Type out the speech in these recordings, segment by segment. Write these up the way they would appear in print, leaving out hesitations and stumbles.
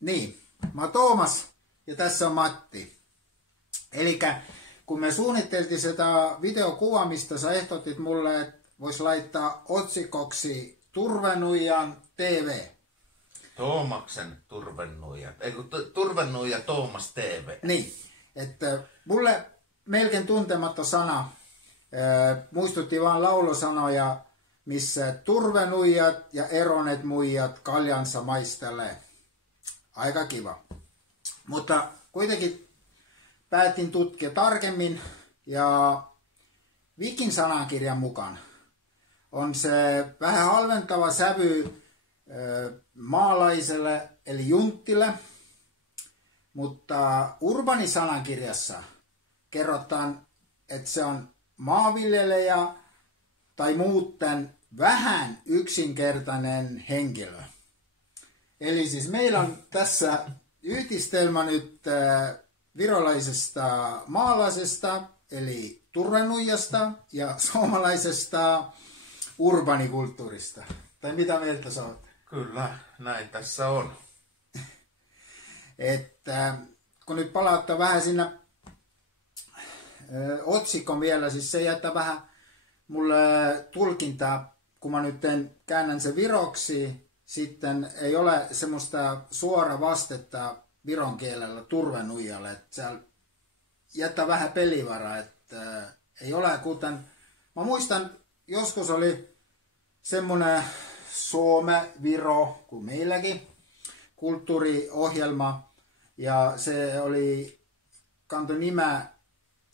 Niin, mä oon Toomas ja tässä on Matti. Elikkä kun me suunnitteltiin sitä videokuvaamista, sä ehdotit mulle, että vois laittaa otsikoksi Turvenuijan TV. Toomaksen Turvenuija. Turvenuija Toomas TV. Niin, että mulle melkein tuntematta sana muistutti vaan laulosanoja, missä turvenuijat ja eronet muijat kaljansa maistelee. Aika kiva. Mutta kuitenkin päätin tutkia tarkemmin ja Vikin sanankirjan mukaan on se vähän halventava sävy maalaiselle eli junttille, mutta Urbani-sanankirjassa kerrotaan, että se on maanviljelijä tai muuten vähän yksinkertainen henkilö. Eli siis meillä on tässä yhdistelmä nyt virolaisesta maalaisesta, eli turvenuijasta ja suomalaisesta urbanikulttuurista. Tai mitä mieltä sä oot? Kyllä, näin tässä on. Että kun nyt palauttaa vähän sinne otsikon vielä, siis se jättää vähän mulle tulkintaa, kun mä nyt käännän sen viroksi, sitten ei ole semmoista suora vastetta viron kielellä turvenuijalle, että se jättää vähän pelivaraa, että ei ole kuten, mä muistan joskus oli semmoinen Suome-Viro kuin meilläkin kulttuuriohjelma ja se oli kanto nimeä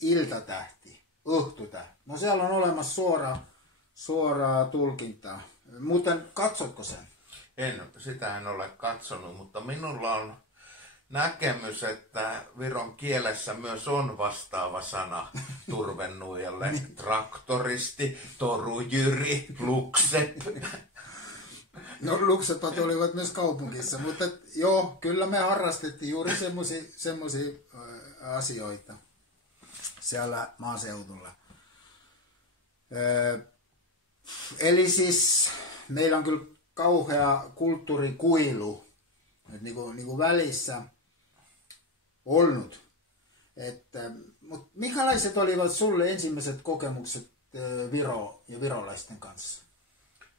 Iltatähti, Õhtutähti. No siellä on olemassa suoraa tulkintaa. Muuten katsotko sen? Sitä en ole katsonut, mutta minulla on näkemys, että viron kielessä myös on vastaava sana turvenuijalle. Traktoristi, torujyri, lukset. No lukset olivat myös kaupungissa, mutta joo, kyllä me harrastettiin juuri semmoisia asioita siellä maaseudulla. Eli siis meillä on kyllä kauhea kulttuurikuilu niin kuin välissä ollut. Mutta minkälaiset olivat sulle ensimmäiset kokemukset Viro ja virolaisten kanssa?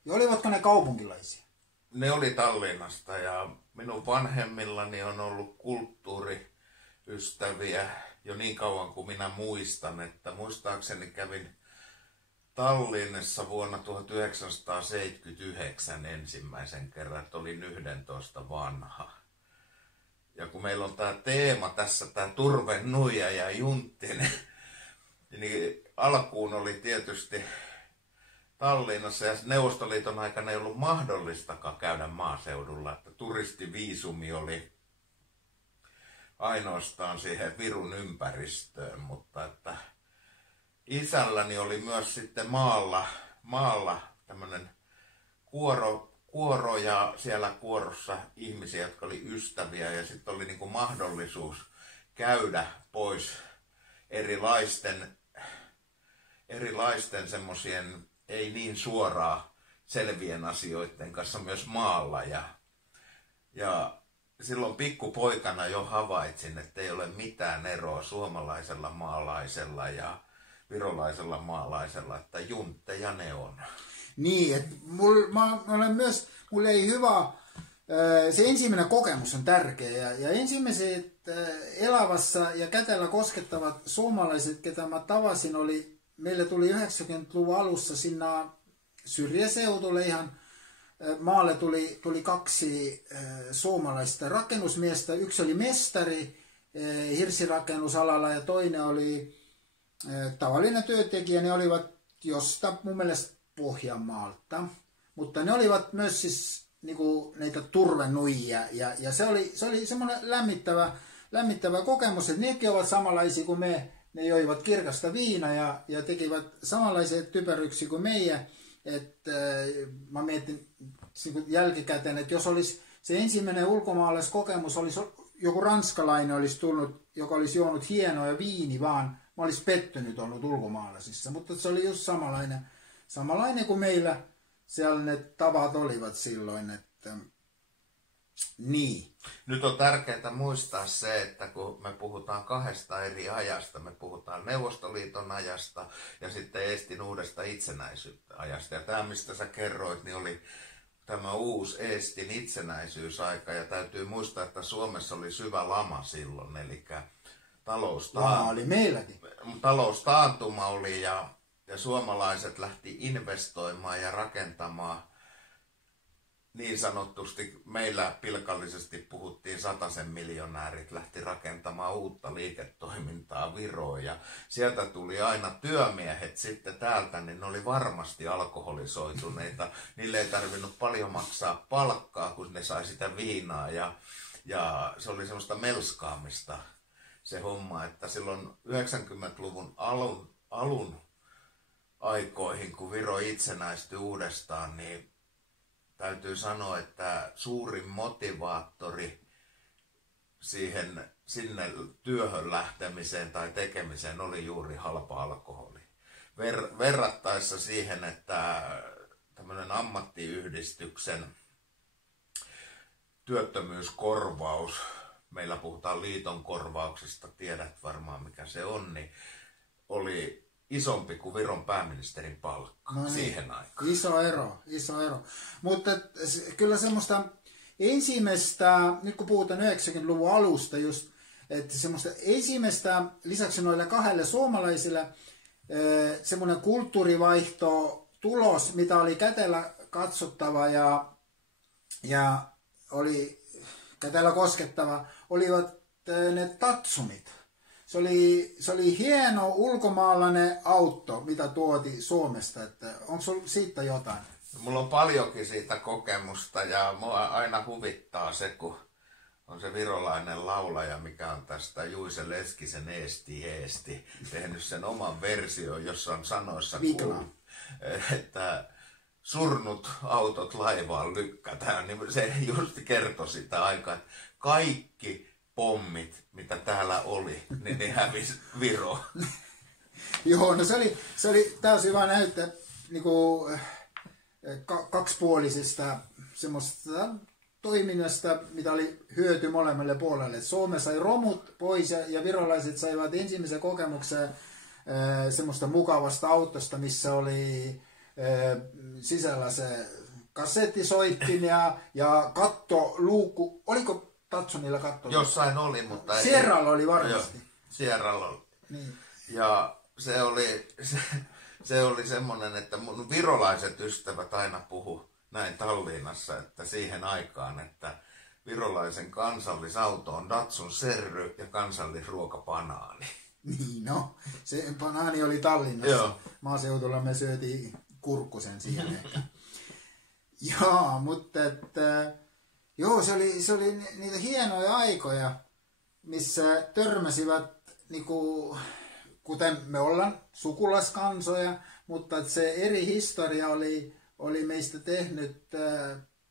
Ja olivatko ne kaupunkilaisia? Ne oli Tallinnasta ja minun vanhemmillani on ollut kulttuuriystäviä jo niin kauan kuin minä muistan, että muistaakseni kävin Tallinnassa vuonna 1979 ensimmäisen kerran, että olin 11 vanha. Ja kun meillä on tämä teema tässä, tämä turvenuija ja juntti, niin alkuun oli tietysti Tallinnassa ja Neuvostoliiton aikana ei ollut mahdollistakaan käydä maaseudulla, että turistiviisumi oli ainoastaan siihen Virun ympäristöön, mutta että isälläni oli myös sitten maalla tämmöinen kuoro ja siellä kuorossa ihmisiä, jotka oli ystäviä ja sitten oli niin kuin mahdollisuus käydä pois erilaisten semmoisien ei niin suoraa selvien asioiden kanssa myös maalla ja silloin pikkupoikana jo havaitsin, että ei ole mitään eroa suomalaisella maalaisella ja virolaisella maalaisella, että juntteja ne on. Niin, että mulle ei hyvä, se ensimmäinen kokemus on tärkeä ja ensimmäiset elävässä ja kätellä koskettavat suomalaiset, ketä mä tavasin, meille tuli 90-luvun alussa sinne syrjäseudulle ihan maalle tuli kaksi suomalaista rakennusmiestä. Yksi oli mestari hirsirakennusalalla ja toinen oli tavallinen työntekijä. Ne olivat jostain mun mielestä Pohjanmaalta, mutta ne olivat myös siis niinku näitä turvenuijia ja se oli semmoinen lämmittävä kokemus, että nekin ovat samanlaisia kuin me. Ne joivat kirkasta viinaa ja tekivät samanlaisia typeryksiä kuin meidän. Että mä mietin jälkikäteen, että jos olisi se ensimmäinen ulkomaalaiskokemus, olisi joku ranskalainen olisi tullut, joka olisi juonut hienoa viini vaan, mä olisi pettynyt ollut ulkomaalaisissa. Mutta se oli just samanlainen kuin meillä siellä ne tavat olivat silloin. Että Niin. Nyt on tärkeää muistaa se, että kun me puhutaan kahdesta eri ajasta, me puhutaan Neuvostoliiton ajasta ja sitten Eestin uudesta itsenäisyysajasta. Ja tämä, mistä sä kerroit, niin oli tämä uusi Eestin itsenäisyysaika. Ja täytyy muistaa, että Suomessa oli syvä lama silloin, eli taloustaantuma oli ja suomalaiset lähti investoimaan ja rakentamaan. Niin sanotusti meillä pilkallisesti puhuttiin satasen miljonäärit lähti rakentamaan uutta liiketoimintaa Viroon ja sieltä tuli aina työmiehet sitten täältä, niin ne oli varmasti alkoholisoituneita. Niille ei tarvinnut paljon maksaa palkkaa, kun ne sai sitä viinaa ja se oli semmoista melskaamista se homma, että silloin 90-luvun alun aikoihin, kun Viro itsenäistyi uudestaan, niin täytyy sanoa, että suurin motivaattori sinne työhön lähtemiseen tai tekemiseen oli juuri halpa alkoholi. Verrattaessa siihen, että tämmöinen ammattiyhdistyksen työttömyyskorvaus, meillä puhutaan liiton korvauksista, tiedät varmaan mikä se on, niin oli isompi kuin Viron pääministerin palkka siihen aikaan. Iso ero. Mutta kyllä semmoista ensimmäistä, nyt kun puhutaan 90-luvun alusta just, että semmoista ensimmäistä, lisäksi noille kahdelle suomalaisille, semmoinen kulttuurivaihto tulos, mitä oli kätellä katsottava ja oli kätellä koskettava, olivat ne Tatsumit. Se oli hieno ulkomaalainen auto, mitä tuoti Suomesta. Että onko sinulla siitä jotain? Mulla on paljonkin siitä kokemusta ja mua aina huvittaa se, kun on se virolainen laulaja, mikä on tästä Juise Leskisen Eesti, tehnyt sen oman version, jossa on sanoissa että surnut autot laivaan lykkätään. Niin se just kertoi sitä aikaa, että kaikki pommit, mitä täällä oli, niin ne hävisi Viroon. Joo, no se oli täysin vaan näyttää niinku kaksipuolisesta semmoista toiminnasta, mitä oli hyöty molemmille puolelle. Suomi sai romut pois ja virolaiset saivat ensimmäisen kokemuksen semmoista mukavasta autosta, missä oli sisällä se kassettisoittin ja kattoluukku. Oliko Tatsumilla katto? Jossain oli, mutta Sierralla oli varmasti. Joo, Sierralla oli. Niin. Ja se oli semmoinen, että mun virolaiset ystävät aina puhu näin Tallinnassa, että siihen aikaan, että virolaisen kansallisauto on Datsun Serry ja kansallisruoka banaani. Niin, no. Se banaani oli Tallinnassa. Joo. Maaseudulla me syötiin kurkkusen siihen ehkä. Joo, mutta joo, se oli niitä hienoja aikoja, missä törmäsivät, niinku, kuten me ollaan sukulaskansoja, mutta se eri historia oli meistä tehnyt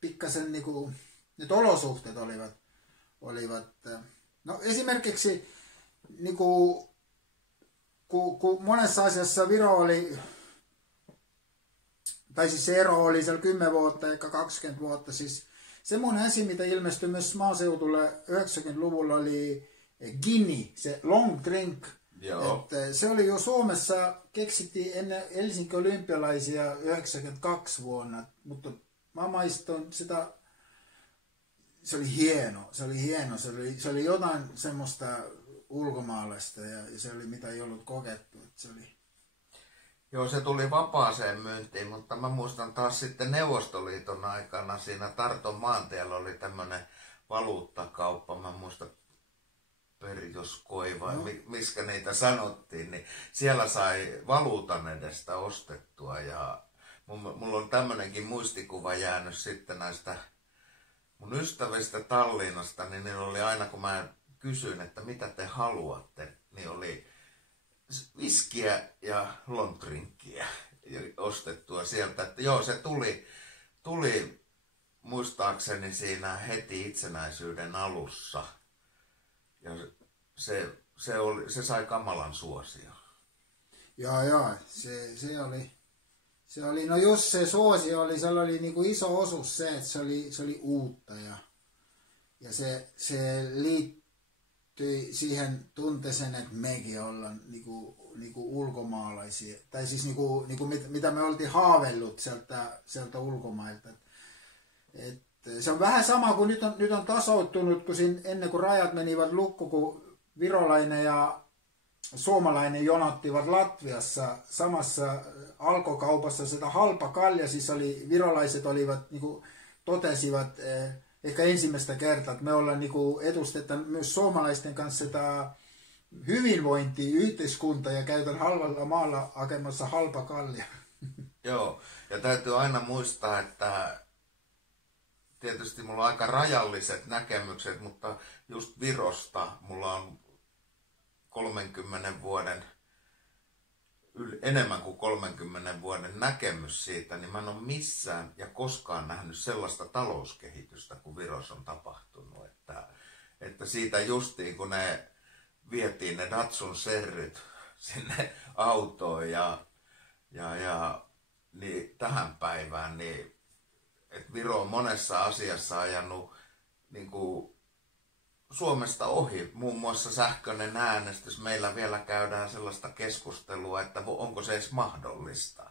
pikkasen, niinku, nyt olosuhteet olivat no esimerkiksi niinku, kun monessa asiassa Viro oli, tai siis se ero oli siellä 10 vuotta eikä 20 vuotta, siis semmoinen asia, mitä ilmestyi myös maaseudulle 90-luvulla, oli Gini, se long drink. Että se oli jo Suomessa, keksittiin ennen Helsinki olympialaisia 92 vuonna, mutta mä maistoin sitä, se oli hieno, se oli jotain semmoista ulkomaalaista ja se oli mitä ei ollut kokettu. Että se oli. Joo, se tuli vapaaseen myyntiin, mutta mä muistan taas sitten Neuvostoliiton aikana siinä Tarton maantiellä oli tämmöinen valuuttakauppa, mä muistan Perjoskoi vai miskä niitä sanottiin, niin siellä sai valuutan edestä ostettua ja mulla on tämmöinenkin muistikuva jäänyt sitten näistä mun ystävistä Tallinnasta, niin niillä oli aina kun mä kysyin, että mitä te haluatte, niin oli viskiä ja longdrinkkiä ostettua sieltä. Että joo, se tuli muistaakseni siinä heti itsenäisyyden alussa. Ja se sai kamalan suosio. Joo, se oli, no jos se suosio oli, se oli niinku iso osuus se, että se oli uutta Ja se liittyi siihen tunteeseen, että mekin ollaan niinku ulkomaalaisia. Tai siis niinku mitä me oltiin haaveillut sieltä ulkomailta. Se on vähän sama kuin nyt on tasoittunut, kun ennen kuin rajat menivät lukko, kun virolainen ja suomalainen jonottivat Latviassa samassa alkokaupassa sitä halpa kalja, siis virolaiset olivat, niin kuin totesivat ehkä ensimmäistä kertaa, että me ollaan niin edustetaan myös suomalaisten kanssa sitä hyvinvointia, yhteiskunta ja käytän halvalla maalla hakemassa halpa kalja. Joo, ja täytyy aina muistaa, että tietysti mulla on aika rajalliset näkemykset, mutta just Virosta mulla on 30 vuoden, enemmän kuin 30 vuoden näkemys siitä, niin mä en ole missään ja koskaan nähnyt sellaista talouskehitystä, kuin Virossa on tapahtunut. Että siitä justiin, kun ne vietiin ne Datsun serryt sinne autoon ja niin tähän päivään, niin että Viro on monessa asiassa ajanut niin kuin Suomesta ohi, muun muassa sähköinen äänestys. Meillä vielä käydään sellaista keskustelua, että onko se edes mahdollista.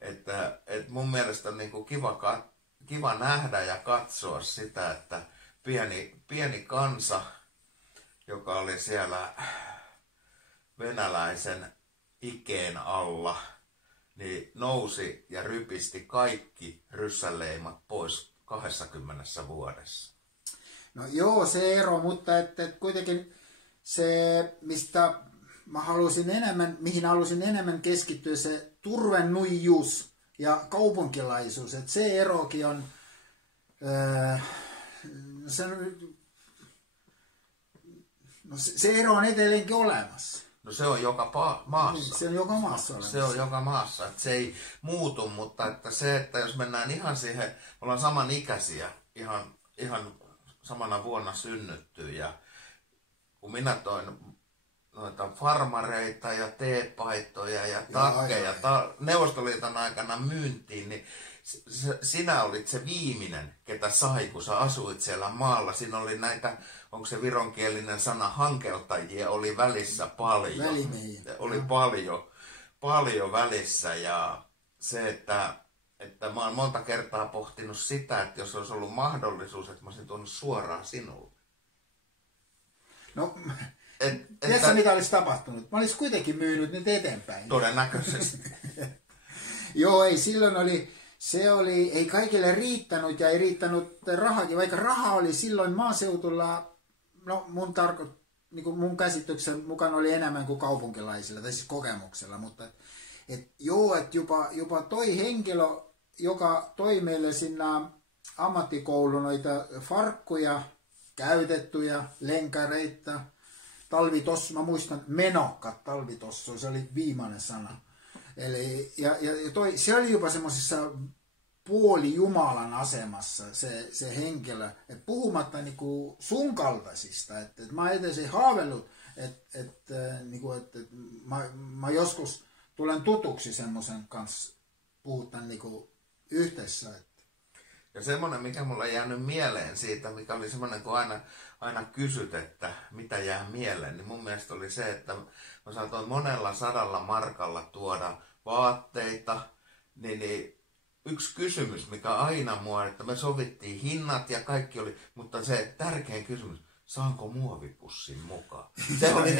Että mun mielestä on niin kuin kiva nähdä ja katsoa sitä, että pieni kansa, joka oli siellä venäläisen ikeen alla, niin nousi ja rypisti kaikki ryssänleimat pois 20 vuodessa. No joo, se ero, mutta että kuitenkin se, mihin halusin enemmän keskittyä, se turvennuijuus ja kaupunkilaisuus, että se erokin on, se ero on edelleenkin olemassa. No se on joka maassa. Se on joka maassa olemassa. Se on joka maassa, että se ei muutu, mutta että se, että jos mennään ihan siihen, me ollaan samanikäisiä, ihan samana vuonna synnytty, ja kun minä toin noita farmareita ja teepaitoja ja takkeja Neuvostoliiton aikana myyntiin, niin sinä olit se viimeinen, ketä sai, kun sä asuit siellä maalla. Siinä oli näitä, onko se vironkielinen sana, hankeltajia oli välissä paljon. Välimiehiä. Oli paljon välissä, ja se, että mä oon monta kertaa pohtinut sitä, että jos olisi ollut mahdollisuus, että mä olisin tuonut suoraan sinulle. No, tiedätkö mitä olisi tapahtunut? Mä olisin kuitenkin myynyt nyt eteenpäin. Todennäköisesti. Joo, ei silloin ei kaikille riittänyt ja ei riittänyt rahakin, vaikka raha oli silloin maaseutulla, no mun käsityksen mukaan oli enemmän kuin kaupunkilaisilla, tai siis kokemuksella, mutta jopa toi henkilö, joka toi meille sinne ammattikouluun noita farkkuja, käytettyjä lenkareita, talvitossu, mä muistan menokkat talvitossu, se oli viimeinen sana. Eli, se oli jopa semmoisessa puolijumalan asemassa se henkilö, että puhumatta niinku sun kaltaisista, että mä edes ei haavellut, että mä joskus tulen tutuksi semmoisen kanssa puhutaan niinku yhteensä. Ja semmoinen, mikä mulla on jäänyt mieleen siitä, mikä oli semmoinen, kun aina kysyt, että mitä jää mieleen, niin mun mielestä oli se, että mä saatoin monella 100 markalla tuoda vaatteita, niin yksi kysymys, mikä aina mua, että me sovittiin hinnat ja kaikki oli, mutta se tärkein kysymys, saanko muovipussin mukaan? Se oli,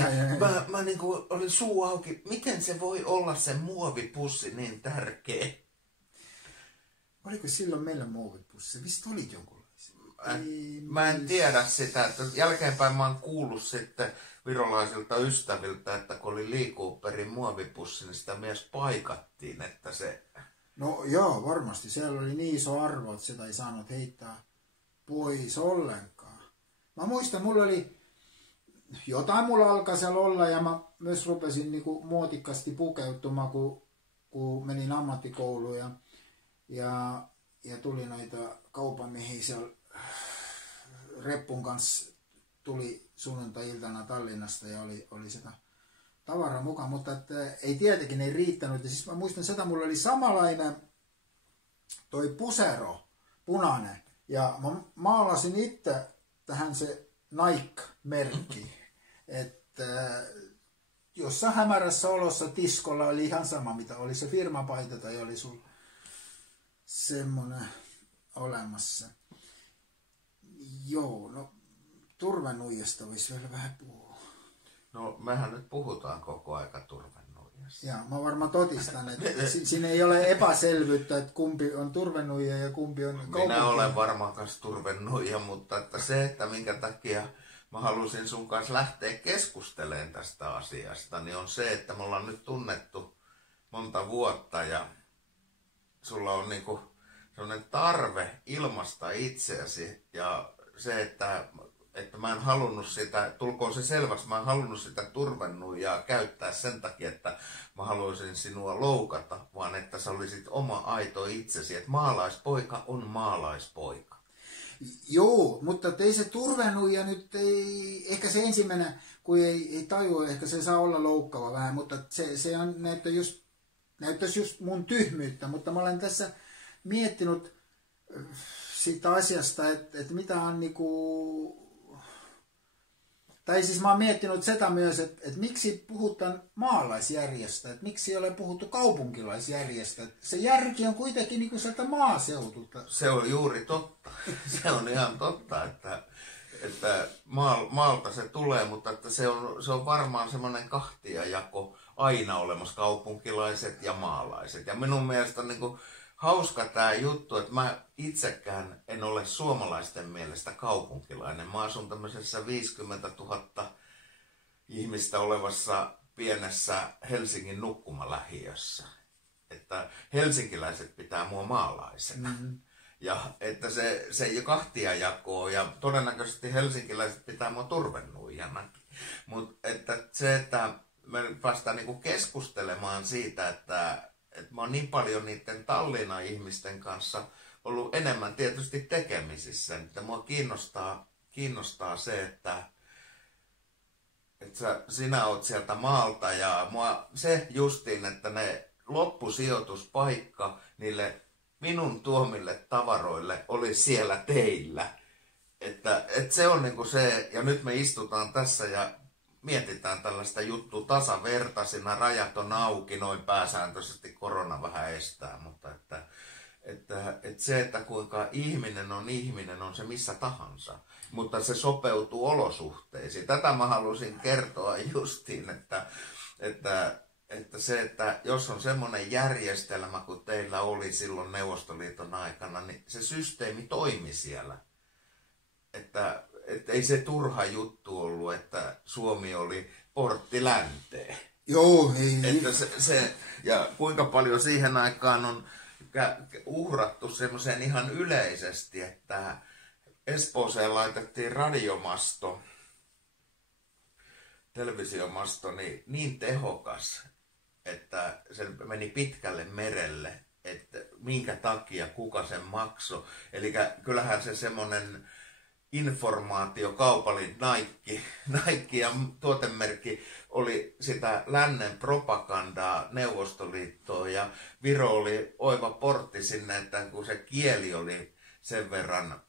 mä niin kuin olin suu auki, miten se voi olla se muovipussi niin tärkeä? Oliko silloin meillä muovipussi? Mistä olit jonkunlaisia? Mä en tiedä sitä, että jälkeenpäin mä oon kuullut sitten virolaisilta ystäviltä, että kun oli Lee-Cooperin muovipussi, niin sitä myös paikattiin, että se... No joo, varmasti. Siellä oli niin iso arvo, että sitä ei saanut heittää pois ollenkaan. Mä muistan, mulla oli jotain mulla alkaa siellä olla, ja mä myös rupesin niinku muotikkaasti pukeutumaan, kun menin ammattikouluun ja tuli noita kaupanmiehiä siellä reppun kanssa, tuli sunnuntai-iltana Tallinnasta ja oli sitä tavaraa mukaan, mutta ei tietenkin ei riittänyt. Ja siis mä muistan sitä, mulla oli samanlainen toi pusero, punainen, ja mä maalasin itse tähän se Nike-merkki, että jossain hämärässä olossa tiskolla oli ihan sama, mitä oli se firmapaita tai oli sulla semmoinen olemassa. Joo, no turvanuijasta voisi vielä vähän puhua. No mehän nyt puhutaan koko aika turvanuijasta. Ja mä varmaan totistan, että siinä ei ole epäselvyyttä, että kumpi on turvanuija ja kumpi on kaupunki. Minä olen varmaan kanssa turvanuija, mutta että se, että minkä takia mä halusin sun kanssa lähteä keskustelemaan tästä asiasta, niin on se, että me ollaan nyt tunnettu monta vuotta ja sulla on niinku sellainen tarve ilmaista itseäsi ja se, että mä en halunnut sitä, tulkoon se selväksi, mä en halunnut sitä turvanuijaa käyttää sen takia, että mä haluaisin sinua loukata, vaan että sä olisit oma aito itsesi, että maalaispoika on maalaispoika. Joo, mutta ei se turvanuija nyt, ehkä se ensimmäinen, kun ei tajua, ehkä se saa olla loukkaava vähän, mutta se on, näyttäisi just mun tyhmyyttä, mutta mä olen tässä miettinyt siitä asiasta, että mitä on niinku, tai siis mä oon miettinyt sitä myös, että miksi puhutaan maalaisjärjestä, että miksi ei ole puhuttu kaupunkilaisjärjestä. Se järki on kuitenkin niinku sieltä maaseutulta. Se on juuri totta. Se on ihan totta, että maalta se tulee, mutta että se on varmaan semmoinen kahtiajako aina olemassa, kaupunkilaiset ja maalaiset. Ja minun mielestä on niinku hauska tämä juttu, että mä itsekään en ole suomalaisten mielestä kaupunkilainen. Mä asun tämmöisessä 50 000 ihmistä olevassa pienessä Helsingin nukkumalähiössä. Että helsinkiläiset pitää mua maalaisena. Mm-hmm. Ja että se ei ole kahtia jakoa ja todennäköisesti helsinkiläiset pitää mua turvennuijanakin. Mutta että se, että me päästään niinku keskustelemaan siitä, että mä oon niin paljon niiden Tallinnan ihmisten kanssa ollut enemmän tietysti tekemisissä. Että mua kiinnostaa se, että sinä oot sieltä maalta ja mua se justiin, että ne loppusijoituspaikka niille minun tuomille tavaroille oli siellä teillä. Että se on niinku se, ja nyt me istutaan tässä ja mietitään tällaista juttua tasavertaisina, rajat on auki, noin pääsääntöisesti korona vähän estää, mutta että se, että kuinka ihminen on se missä tahansa, mutta se sopeutuu olosuhteisiin. Tätä mä halusin kertoa justiin, että se, että jos on semmoinen järjestelmä kuin teillä oli silloin Neuvostoliiton aikana, niin se systeemi toimi siellä. Että ei se turha juttu ollut, että Suomi oli portti länteen. Joo, ei. Että ja kuinka paljon siihen aikaan on uhrattu semmoiseen ihan yleisesti, että Espooseen laitettiin radiomasto, televisiomasto niin tehokas, että se meni pitkälle merelle, että minkä takia, kuka sen maksoi. Eli kyllähän se semmoinen informaatio, kaupallinen Nike ja tuotemerkki oli sitä lännen propagandaa Neuvostoliittoon ja Viro oli oiva portti sinne, että kun se kieli oli sen verran,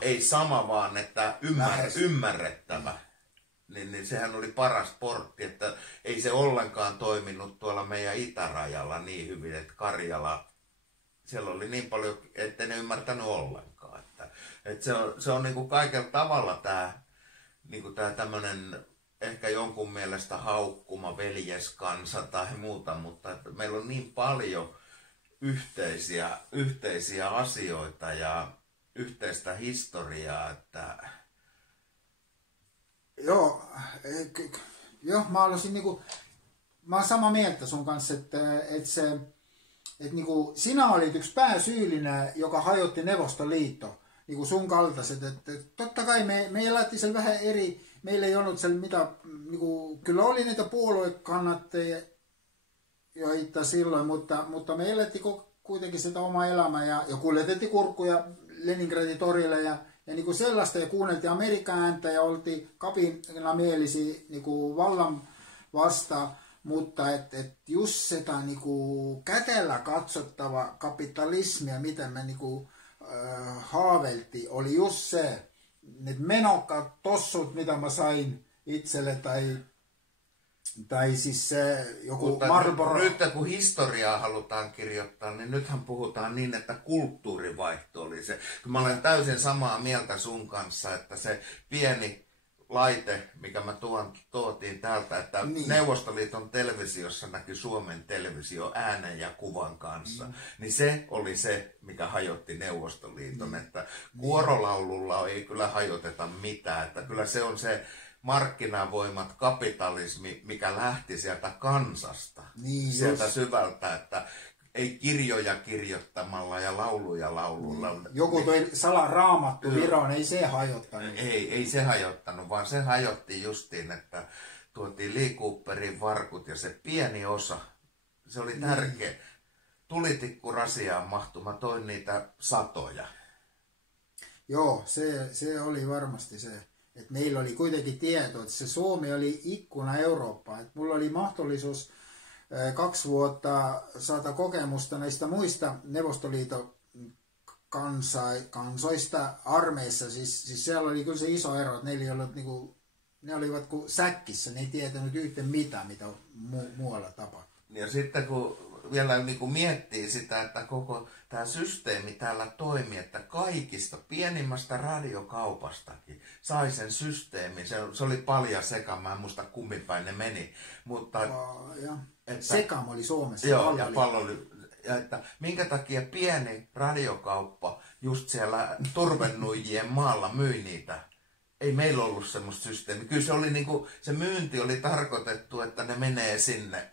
ei sama vaan, että ymmärrettävä, niin sehän oli paras portti, että ei se ollenkaan toiminut tuolla meidän itärajalla niin hyvin, että Karjala, siellä oli niin paljon, ettei ne ymmärtänyt ollenkaan. Että se on niinku kaikella tavalla tämä niinku tämmöinen ehkä jonkun mielestä haukkuma veljeskansa tai muuta, mutta että meillä on niin paljon yhteisiä asioita ja yhteistä historiaa, että mä olisin niinku, mä oon samaa mieltä sun kanssa, että niinku, sinä olit yksi pääsyyllinen, joka hajotti Neuvostoliitto. Niin kuin sun kaltaiset, että totta kai me elättiin sen vähän eri, meillä ei ollut sen mitä, niin kuin, kyllä oli niitä puoluekannattajia joita silloin, mutta me elettiin kuitenkin sitä omaa elämää ja kuljetettiin kurkkuja Leningradin torille ja niin kuin sellaista ja kuunneltiin Amerikan ääntä ja oltiin kapinamielisiä niin kuin vallan vasta, mutta just sitä niin kuin kätellä katsottava kapitalismia, mitä me niin kuin haaveltiin, oli just se, ne menokkaat tossut, mitä mä sain itselle, tai siis joku mutta Marlboro. nyt kun historiaa halutaan kirjoittaa, niin nythän puhutaan niin, että kulttuurivaihto oli se. Mä olen täysin samaa mieltä sun kanssa, että se pieni laite, mikä mä tuotiin täältä, että Niin. Neuvostoliiton televisiossa näkyi Suomen televisio äänen ja kuvan kanssa, niin se oli se, mikä hajotti Neuvostoliiton, että kuorolaululla ei kyllä hajoteta mitään, että kyllä se on se markkinavoimat, kapitalismi, mikä lähti sieltä kansasta, Niin, sieltä just. syvältä, että ei kirjoja kirjoittamalla ja lauluja laululla. Joku toi salaraamattu Viroon, ei se hajottanut. Ei se hajottanut, vaan se hajotti justiin, että tuotiin Lee Cooperin varkut ja se pieni osa, se oli tärkeä. Tulitikku rasiaan mahtui, mä toin niitä satoja. Joo, se oli varmasti se. Että meillä oli kuitenkin tieto, että se Suomi oli ikkuna Eurooppaan. Että mulla oli mahdollisuus 2 vuotta saada kokemusta näistä muista Neuvostoliiton kansoista armeissa. Siis siellä oli kyllä se iso ero, että ne olivat kuin säkkissä, ne ei tietänyt yhtään mitään, mitä muualla tapahtui. Ja sitten kun vielä niin kuin miettii sitä, että koko tämä systeemi täällä toimii, että kaikista pienimmästä radiokaupastakin sai sen systeemin. Se oli palja seka, mä en muista kumminpäin ne meni. Mutta, Sekam oli Suomessa. Joo, ja pallo ja että minkä takia pieni radiokauppa just siellä Turvennuijien maalla myi niitä. Ei meillä ollut semmoista systeemiä. Kyllä se oli niinku, se myynti oli tarkoitettu, että ne menee sinne.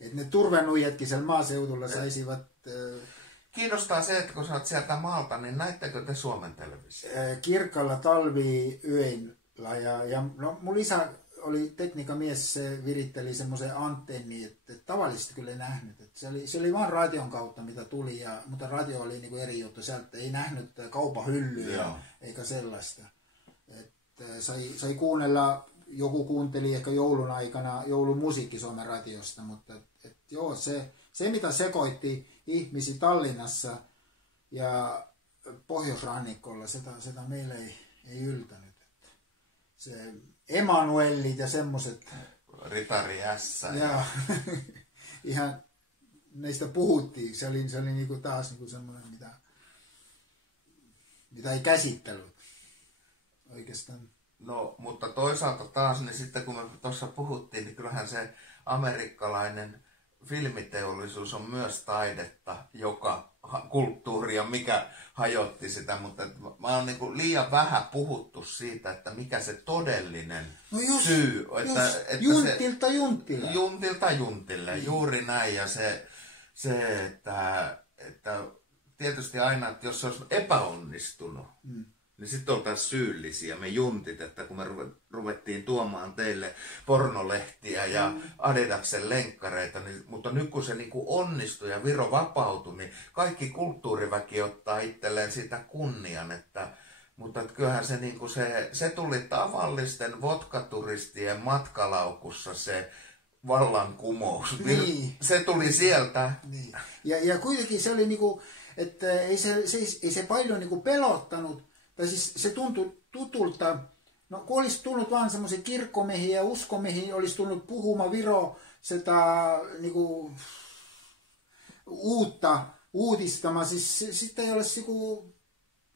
Että ne turvenuijatkin siellä maaseudulla saisivat... Kiinnostaa se, että kun sä oot sieltä maalta, niin näittekö te Suomen televisio? Kirkalla talviyöillä ja no, mun isä oli tekniikamies, se viritteli semmoisen antenni, että tavallisesti kyllä ei nähnyt. Että se oli vaan radion kautta, mitä tuli, mutta radio oli niinku eri juttu. Sieltä ei nähnyt kaupan hyllyjä eikä sellaista. Että sai kuunnella, joku kuunteli ehkä joulun aikana joulumusiikki Suomen radiosta, mutta joo, se mitä sekoitti ihmisiä Tallinnassa ja Pohjoisrannikolla, sitä meillä ei yltänyt. Että se Emanuellit ja semmoset. Ritari S. Ja ihan neistä puhuttiin. Se oli niinku taas niinku semmoinen, mitä ei käsittänyt oikeastaan. No, mutta toisaalta taas, niin sitten kun me tuossa puhuttiin, niin kyllähän se amerikkalainen filmiteollisuus on myös taidetta, joka kulttuuria, mikä hajotti sitä, mutta mä oon niin liian vähän puhuttu siitä, että mikä se todellinen syy. Että Juntilta juntille. Juntilta juntille, juuri näin. Ja se että tietysti aina, että jos se olisi epäonnistunut, niin sitten oltaisiin syyllisiä, me juntit, että kun me ruvettiin tuomaan teille pornolehtiä ja Adidaksen lenkkareita, niin, mutta nyt kun se niin kuin onnistui ja Viro vapautui, niin kaikki kulttuuriväki ottaa itselleen sitä kunnian, mutta kyllähän se, niin kuin se tuli tavallisten vodkaturistien matkalaukussa se vallankumous. Niin. Se tuli sieltä. Niin. Ja kuitenkin se oli niinku, että ei se paljon niinku pelottanut. Tai siis se tuntui tutulta, no kun olisi tullut vaan semmoisia kirkkomehiä ja uskomehiä, olisi tullut puhumaan Viro sitä niinku uudistamaan, siis sitten ei olisi niinku,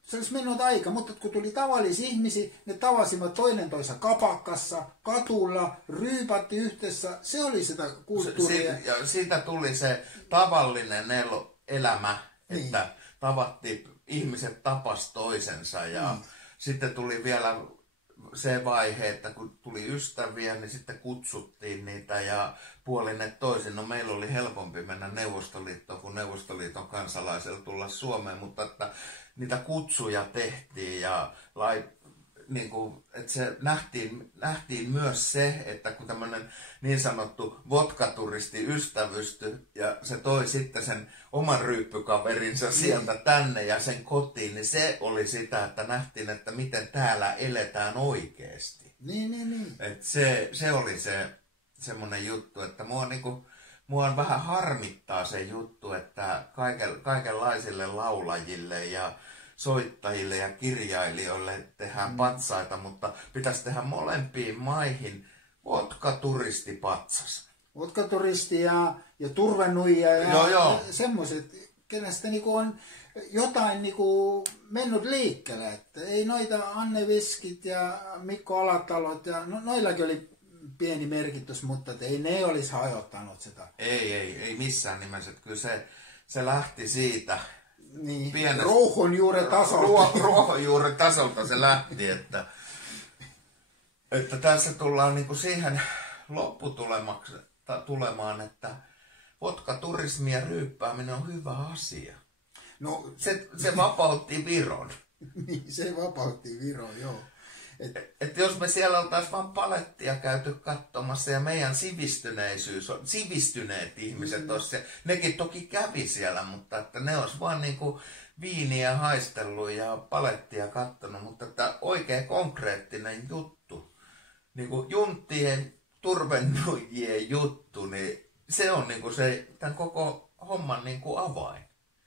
se olisi mennyt aika, mutta kun tuli tavallisia ihmisiä, ne tavasivat toinen toisa kapakassa, katulla, ryypätti yhteensä, se oli sitä kulttuuria. Ja siitä tuli se tavallinen elämä, että tavattiin, ihmiset tapas toisensa ja sitten tuli vielä se vaihe, että kun tuli ystäviä, niin sitten kutsuttiin niitä ja puolin et toisin. No meillä oli helpompi mennä Neuvostoliittoon kuin Neuvostoliiton kansalaisella tulla Suomeen, mutta että niitä kutsuja tehtiin ja niin kuin, että se nähtiin myös se, että kun tämmöinen niin sanottu vodkaturisti ystävystyi ja se toi sitten sen oman ryyppykaverinsa sieltä tänne ja sen kotiin, niin se oli sitä, että nähtiin, että miten täällä eletään oikeasti. Niin. Et se oli se semmoinen juttu, että mua vähän harmittaa se juttu, että kaikenlaisille laulajille ja soittajille ja kirjailijoille tehdään patsaita, mutta pitäisi tehdä molempiin maihin vodka-turistipatsas. Vodka-turisti ja turvenuija ja Joo. semmoiset, kenestä niinku on jotain niinku mennyt liikkeelle. Että ei noita Anne Viskit ja Mikko Alatalot, ja noillakin oli pieni merkitys, mutta ei ne olisi hajottanut sitä. Ei missään nimessä. Kyllä se lähti siitä. Niin, pienestä ruohonjuuritasolta. Ruohonjuuritasolta se lähti, että tässä tullaan niinku siihen lopputulemaan, että vodka-turismi ja ryyppääminen on hyvä asia. No, se vapautti Viron. Niin, se vapautti Viron, joo. Et jos me siellä oltaisiin vaan palettia käyty katsomassa ja meidän sivistyneet ihmiset olisivat, nekin toki kävi siellä, mutta että ne olisi vaan niinku viiniä haistellut ja palettia kattonut, mutta että oikein konkreettinen juttu, niinku junttien, turvennuijien juttu, niin se on niinku se tämän koko homman niinku avain.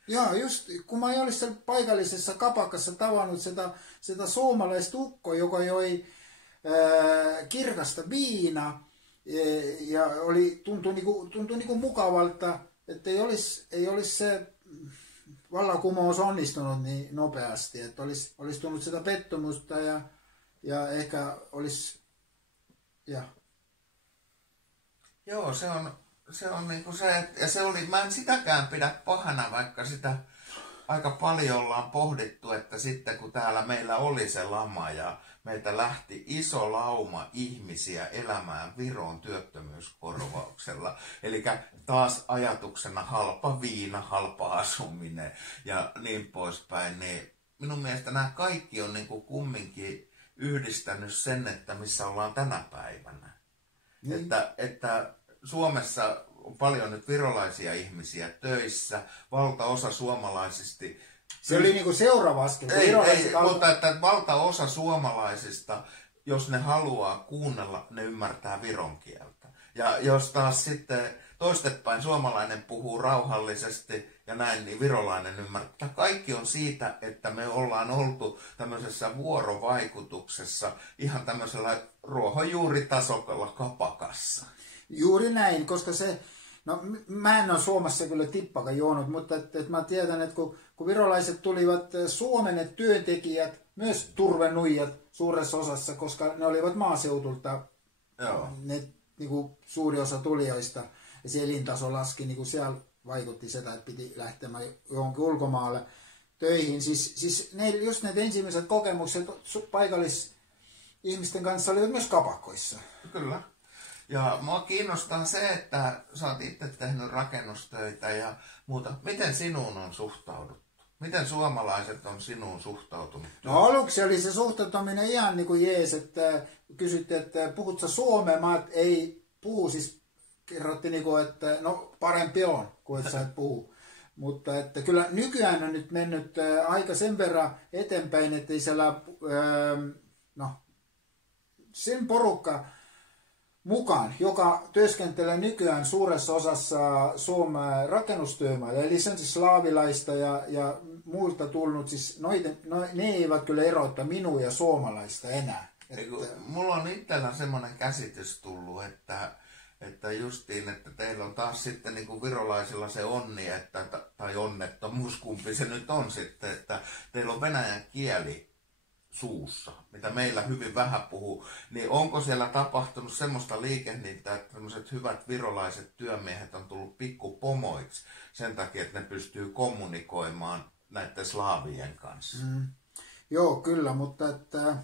Joo, just kun mä olin siellä paikallisessa kapakassa tavannut sitä suomalaista ukkoa, joka joi kirkasta viinaa ja tuntui niinku mukavalta, että ei olisi se vallankumous onnistunut niin nopeasti, että olisi tullut sitä pettumusta ja ehkä olisi. Joo, se on niinku se, ja se oli, mä en sitäkään pidä pahana, vaikka sitä aika paljon ollaan pohdittu, että sitten kun täällä meillä oli se lama ja meiltä lähti iso lauma ihmisiä elämään Viron työttömyyskorvauksella. Eli taas ajatuksena halpa viina, halpa asuminen ja niin poispäin, niin minun mielestä nämä kaikki on niinku kumminkin yhdistänyt sen, että missä ollaan tänä päivänä. Niin. Että Suomessa on paljon nyt virolaisia ihmisiä töissä, valtaosa suomalaisista. Se oli niinku seuraava askel. Mutta että valtaosa suomalaisista, jos ne haluaa kuunnella, ne ymmärtää viron kieltä. Ja jos taas sitten toistepäin suomalainen puhuu rauhallisesti ja näin, niin virolainen ymmärtää. Kaikki on siitä, että me ollaan oltu tämmöisessä vuorovaikutuksessa ihan tämmöisellä ruohonjuuritasolla kapakassa. Juuri näin, koska mä en ole Suomessa kyllä tippakaan juonut, mutta että mä tiedän, että kun virolaiset tulivat Suomen, ne työntekijät, myös turvenuijat suuressa osassa, koska ne olivat maaseutulta, ne niinku, suuri osa tulijoista, ja se elintaso laski, niin kuin siellä vaikutti sitä, että piti lähteä johonkin ulkomaalle töihin. Siis just ne ensimmäiset kokemukset paikallisihmisten kanssa olivat myös kapakoissa. Kyllä. Ja mua kiinnostaa se, että sä oot itse tehnyt rakennustöitä ja muuta. Miten sinuun on suhtauduttu? Miten suomalaiset on sinuun suhtautunut? No aluksi oli se suhtautuminen ihan niin kuin jees, että kysyttiin, että puhut sä suomea? Mä ei puhu, siis kerrotti niin kuin, että no parempi on, kuin että sä et puhu. Mutta että kyllä nykyään on nyt mennyt aika sen verran eteenpäin, että ei siellä, sen porukka mukaan, joka työskentelee nykyään suuressa osassa Suomen rakennustyömailla, eli sen siis slaavilaista ja muilta tullut, siis ne eivät kyllä erota minua ja suomalaista enää. Mulla on itsellä semmoinen käsitys tullut, että justiin, että teillä on taas sitten niin kuin virolaisilla se onni, tai onnettomuus, kumpi se nyt on sitten, että teillä on venäjän kieli suussa, mitä meillä hyvin vähän puhuu, niin onko siellä tapahtunut semmoista liikehdintää, että sellaiset hyvät virolaiset työmiehet on tullut pikkupomoiksi sen takia, että ne pystyy kommunikoimaan näiden slaavien kanssa? Joo, kyllä, mutta että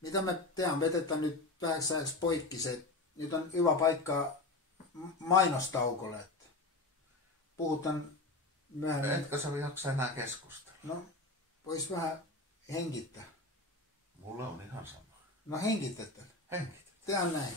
mitä me tehdään, vetetään nyt vähäksi poikki se, nyt on hyvä paikka mainostaukolle, että puhutaan myöhemmin. Etkö sä jaksa enää keskustella? No, vois vähän hengittää. Mulla on ihan sama. No hengitetään. Hengitetään. Tehdään näin.